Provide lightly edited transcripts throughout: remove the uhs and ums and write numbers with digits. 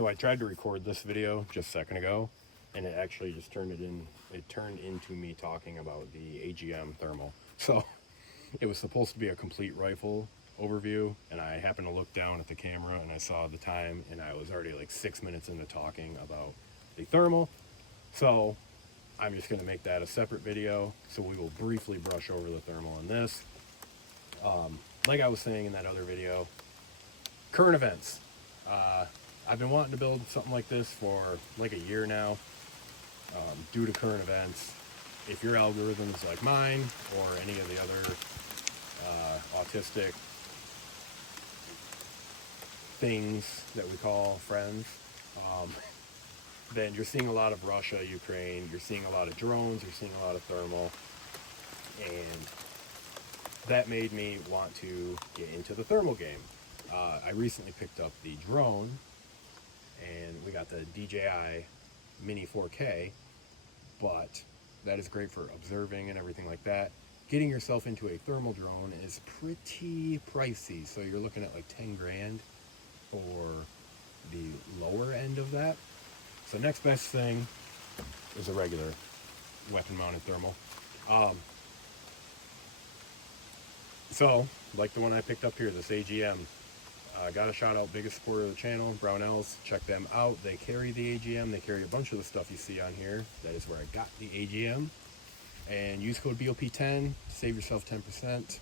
So I tried to record this video just a second ago, and it actually just turned into me talking about the AGM thermal. So it was supposed to be a complete rifle overview, and I happened to look down at the camera and I saw the time, and I was already like 6 minutes into talking about the thermal. So I'm just going to make that a separate video. So we will briefly brush over the thermal in this. Like I was saying in that other video, current events. I've been wanting to build something like this for like a year now, due to current events. If your algorithms like mine or any of the other autistic things that we call friends, then you're seeing a lot of Russia, Ukraine, you're seeing a lot of drones, you're seeing a lot of thermal, and that made me want to get into the thermal game. I recently picked up the drone, and we got the DJI Mini 4K, but that is great for observing and everything like that. Getting yourself into a thermal drone is pretty pricey, so you're looking at like 10 grand for the lower end of that. So next best thing is a regular weapon-mounted thermal. So, like the one I picked up here, this AGM, got a shout out, biggest supporter of the channel, Brownells. Check them out. They carry the AGM. They carry a bunch of the stuff you see on here. That is where I got the AGM. And use code BOP10 to save yourself 10%.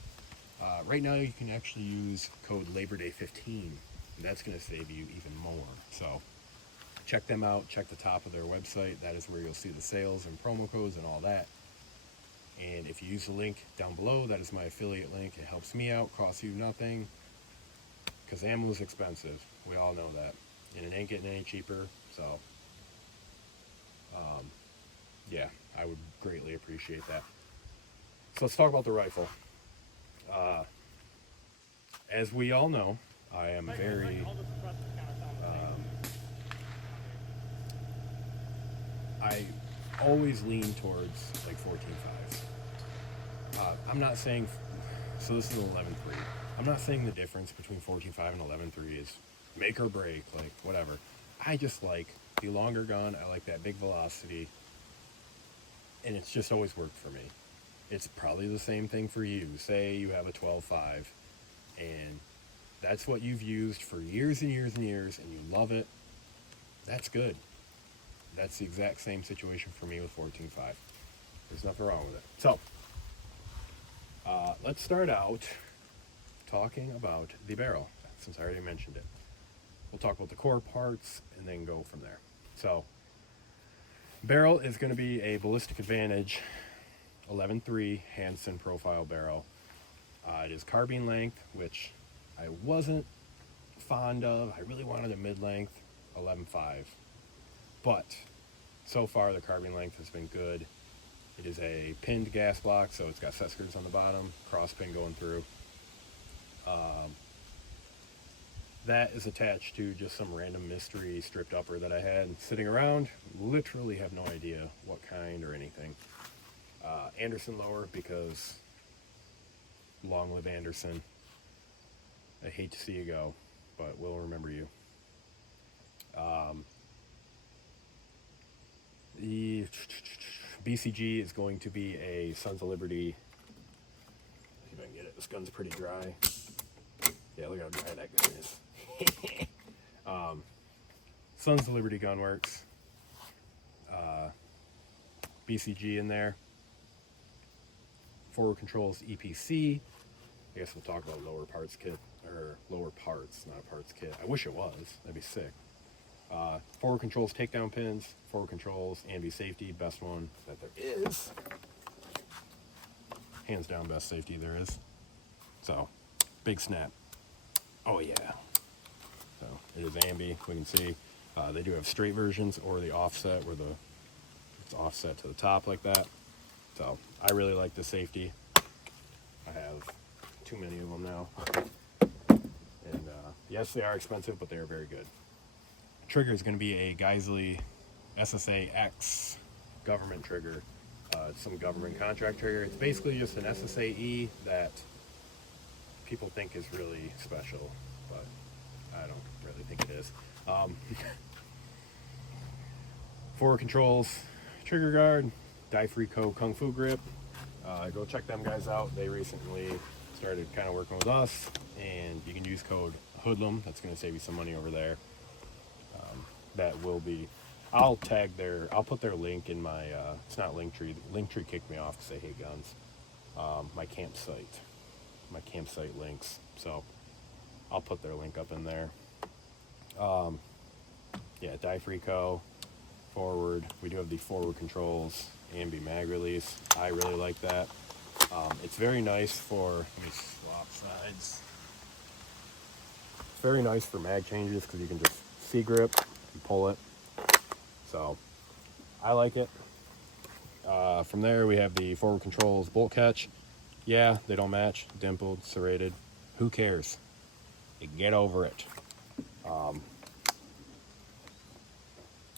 Right now you can actually use code Labor Day 15. And that's going to save you even more. So check them out. Check the top of their website. That is where you'll see the sales and promo codes and all that. And if you use the link down below, that is my affiliate link. It helps me out, costs you nothing, because ammo is expensive. We all know that, and it ain't getting any cheaper. So yeah, I would greatly appreciate that. So let's talk about the rifle. As we all know, I am very I always lean towards like 14.5s. I'm not saying, so this is an 11.3. I'm not saying the difference between 14.5 and 11.3 is make or break, like whatever. I just like the longer gun. I like that big velocity, and it's just always worked for me. It's probably the same thing for you. Say you have a 12.5, and that's what you've used for years and years and years, and you love it. That's good. That's the exact same situation for me with 14.5. There's nothing wrong with it. So, let's start out talking about the barrel, since I already mentioned it. We'll talk about the core parts and then go from there. So, barrel is going to be a Ballistic Advantage 11.3 Hansen profile barrel. It is carbine length, which I wasn't fond of. I really wanted a mid-length 11.5. But so far the carbine length has been good. It is a pinned gas block, so it's got set screws on the bottom, cross pin going through. That is attached to just some random mystery stripped upper that I had sitting around. Literally have no idea what kind or anything. Anderson lower, because long live Anderson. I hate to see you go, but we'll remember you. The BCG is going to be a Sons of Liberty. See if I can get it. This gun's pretty dry. Yeah, look how dry that gun is. Sons of Liberty Gunworks. BCG in there. Forward controls EPC. I guess we'll talk about lower parts kit, or lower parts, not a parts kit. I wish it was. That'd be sick. Forward controls, takedown pins, forward controls, ambi safety, best one that there is. Hands down, best safety there is. So, big snap. Oh yeah. So, it is ambi, we can see. They do have straight versions or the offset, where it's offset to the top like that. So, I really like the safety. I have too many of them now. And yes, they are expensive, but they are very good. Trigger is going to be a Geisley SSA X government trigger. It's some government contract trigger. It's basically just an SSAE that people think is really special, but I don't really think it is. Forward controls, trigger guard, Dai-Frico Kung Fu grip. Go check them guys out. They recently started kind of working with us, and you can use code Hoodlum. That's going to save you some money over there. That will be, I'll put their link in my, it's not Linktree. Linktree kicked me off because I hate guns. My campsite links. So I'll put their link up in there. Yeah, Dai-Frico, forward. We do have the forward controls, ambi mag release. I really like that. It's very nice for, let me swap sides. It's very nice for mag changes because you can just C-grip and pull it. So I like it. From there we have the forward controls bolt catch. Yeah, they don't match. Dimpled, serrated. Who cares? Get over it.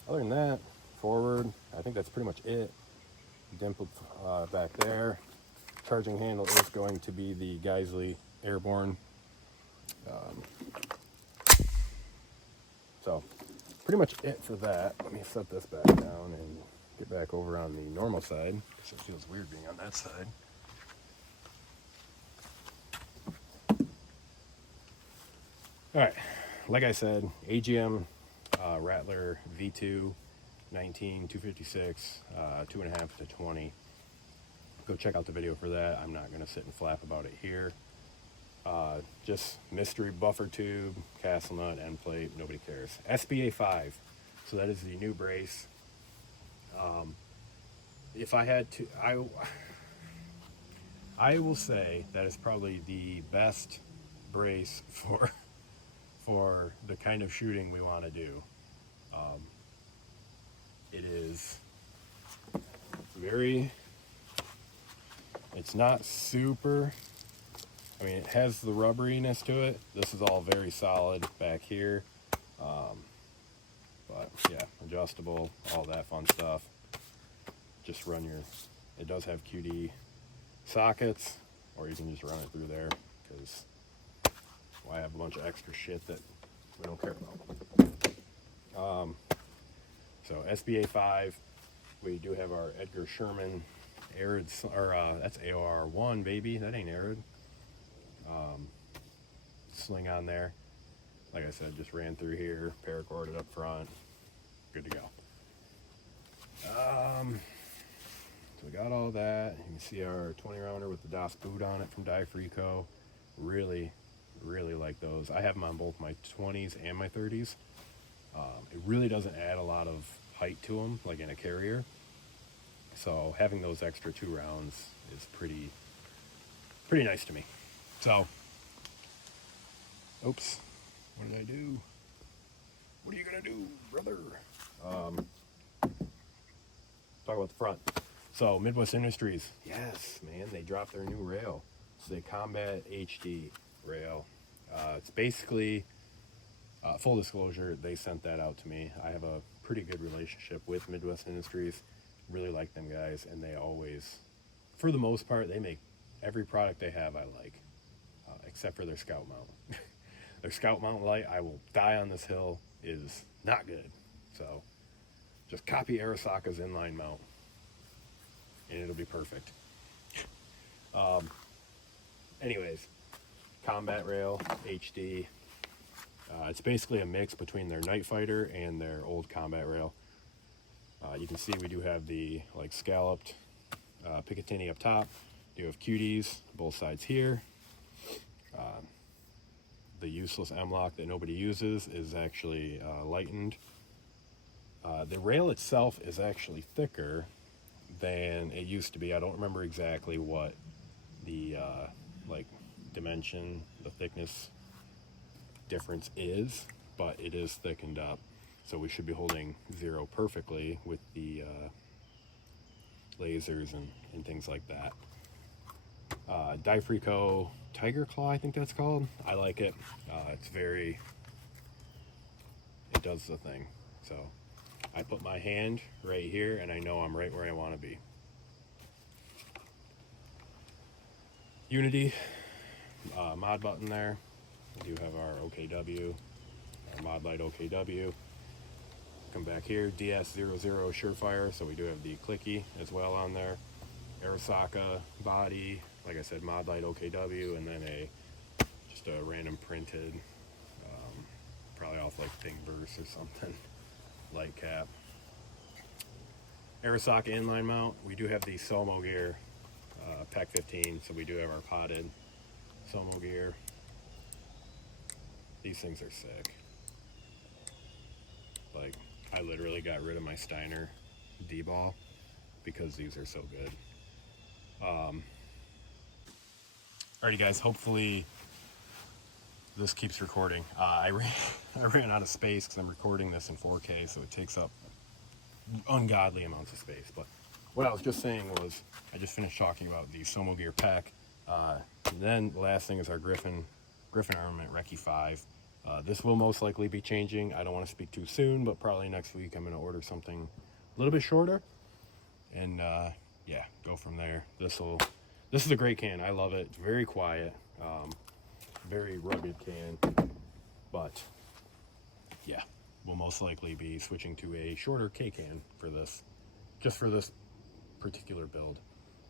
Other than that, forward, I think that's pretty much it. Dimpled back there. Charging handle is going to be the Geisley Airborne. So, pretty much it for that. Let me set this back down and get back over on the normal side, because it feels weird being on that side. Alright, like I said, AGM Rattler V2 19 256 2.5 to 20. Go check out the video for that. I'm not going to sit and flap about it here. Just mystery buffer tube, castle nut, end plate, nobody cares. SBA 5, so that is the new brace. If I had to, I will say that is probably the best brace for the kind of shooting we want to do. It is very, it's not super, I mean, it has the rubberiness to it. This is all very solid back here. But yeah, adjustable, all that fun stuff. Just run your, it does have QD sockets, or you can just run it through there, because I have a bunch of extra shit that we don't care about. So SBA 5, we do have our Edgar Sherman Arid, or that's AOR 1, baby. That ain't Arid. Sling on there. Like I said, just ran through here, paracorded up front. Good to go. So we got all that. You can see our 20 rounder with the Das boot on it from Dai-Frico. Really, really like those. I have them on both my 20s and my 30s. It really doesn't add a lot of height to them, like in a carrier. So having those extra 2 rounds is pretty nice to me. So, oops, what did I do? What are you gonna do, brother? Talk about the front. So Midwest Industries, yes, man, they dropped their new rail. It's the Combat HD rail. It's basically, full disclosure, they sent that out to me. I have a pretty good relationship with Midwest Industries. Really like them guys, and they always, for the most part, they make every product they have I like, except for their Scout mount. Their Scout mount light, I will die on this hill, is not good. So just copy Arasaka's inline mount, and it'll be perfect. Anyways, Combat Rail HD. It's basically a mix between their Night Fighter and their old Combat Rail. You can see we do have the like scalloped Picatinny up top. You have QDs both sides here. The useless M-lock that nobody uses is actually lightened. The rail itself is actually thicker than it used to be. I don't remember exactly what the like dimension, the thickness difference is, but it is thickened up. So we should be holding 0 perfectly with the lasers and things like that. Dai-Frico Tiger Claw, I think that's called. I like it. It's very, it does the thing. So I put my hand right here and I know I'm right where I want to be. Unity mod button there. We do have our OKW, our mod light OKW. Come back here, DS00 Surefire, so we do have the clicky as well on there. Arasaka body, like I said, Mod Light OKW, and then just a random printed, probably off like Thingiverse or something, light cap. Arasaka inline mount. We do have the Somo gear, Pack 15, so we do have our potted Somo gear. These things are sick. Like, I literally got rid of my Steiner D-ball because these are so good. Alrighty guys, hopefully this keeps recording. I ran out of space because I'm recording this in 4K, so it takes up ungodly amounts of space. But what I was just saying was, I just finished talking about the Somo Gear pack. Then the last thing is our Griffin Armament Recce 5. This will most likely be changing. I don't want to speak too soon, but probably next week I'm going to order something a little bit shorter. And yeah, go from there. This is a great can. I love it. It's very quiet. Very rugged can. But yeah, we'll most likely be switching to a shorter K can for this, just for this particular build.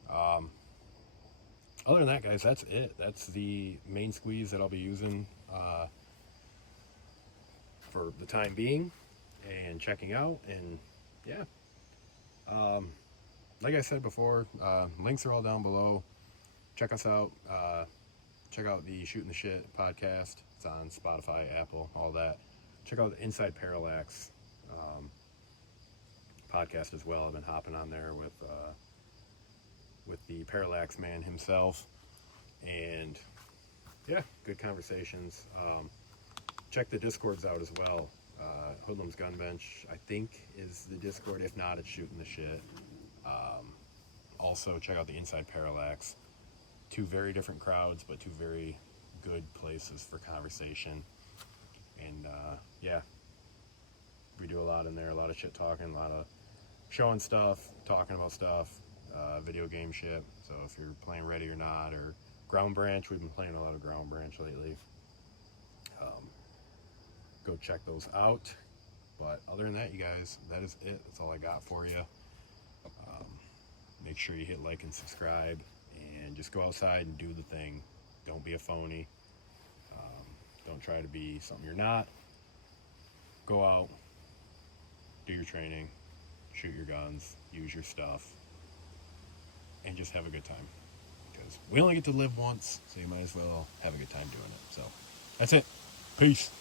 Other than that, guys, that's it. That's the main squeeze that I'll be using for the time being and checking out. And yeah, like I said before, links are all down below. Check us out. Check out the Shooting the Shit podcast. It's on Spotify, Apple, all that. Check out the Inside Parallax podcast as well. I've been hopping on there with the Parallax man himself, and yeah, good conversations. Check the Discords out as well. Hoodlum's Gun Bench, I think, is the Discord. If not, it's Shooting the Shit. Also, check out the Inside Parallax. Two very different crowds, but two very good places for conversation. And yeah, we do a lot in there, a lot of shit talking, a lot of showing stuff, talking about stuff, video game shit. So if you're playing Ready or Not or Ground Branch, we've been playing a lot of Ground Branch lately. Go check those out. But other than that, you guys, that is it. That's all I got for you. Make sure you hit like and subscribe, and just go outside and do the thing. Don't be a phony. Don't try to be something you're not. Go out, do your training, shoot your guns, use your stuff, and just have a good time. Because we only get to live once, so you might as well have a good time doing it. So that's it. Peace.